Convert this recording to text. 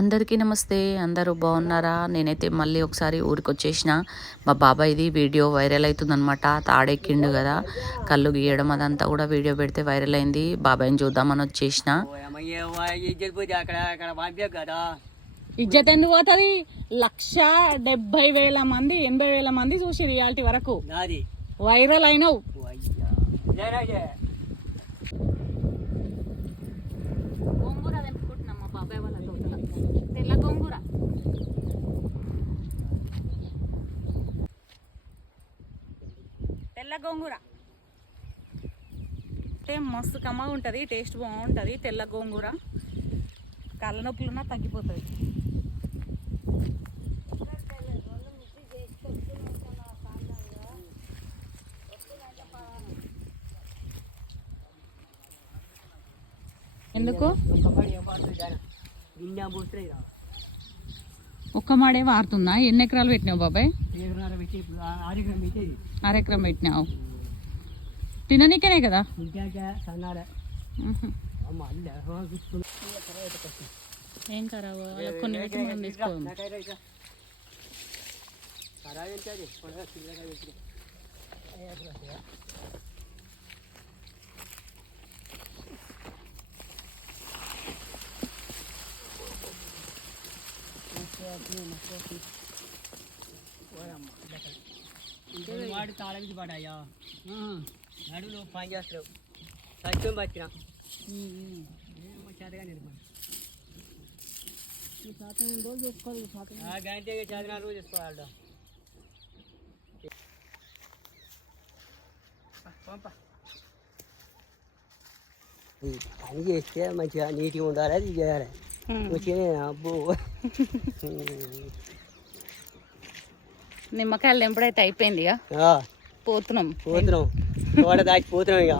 అందరికీ నమస్తే. అందరూ బాగున్నారా? నేనైతే మళ్ళీ ఒకసారి ఊరికి వచ్చేసిన. మా బాబాయ్ది వీడియో వైరల్ అవుతుందనమాట. తాడెక్కిండు కదా, కళ్ళు గీయడం అదంతా కూడా వీడియో పెడితే వైరల్ అయింది. బాబాయ్ని చూద్దామని వచ్చేసిన. ఇజ్జత్ ఎందుకు పోతుంది? 1,70,000 మంది 80,000 మంది చూసి రియాలిటీ వరకు వైరల్ అయినవు. గోంగూర తెంపుకుంటున్నాం మా బాబాయ్ వాళ్ళ తోటలో. తెల్ల గోంగూర. తెల్ల గోంగూర అంటే మస్తు కమ్మగా ఉంటుంది, టేస్ట్ బాగుంటుంది. తెల్ల గోంగూర కాళ్ళ నొప్పులున్నా తగ్గిపోతుంది. ఎందుకు ఒక్క మాడే వారుతుందా? ఎన్ని ఎకరాలు పెట్టినావు బాబాయ్? 6 ఎకరం పెట్టినావు. తిననీకేనే కదా? ఏం ఖరాబు? కొన్ని పెట్టి మనం తీసుకోము. వాడు తాళకి పడాయా నడులో పని చేస్తావు సత్యం పట్టిన చేతగా నిర్మాణం రోజు చేసుకోవాలి. గంటే చదివిన రోజు చేసుకోవాలి. పని చేస్తే మంచిగా నీట్గా ఉండాలి. అది చేయాలి. అబ్బో నిమ్మకాయలు ఎప్పుడైతే అయిపోయింది పోతున్నాం తోట దాచిపోతున్నాం ఇక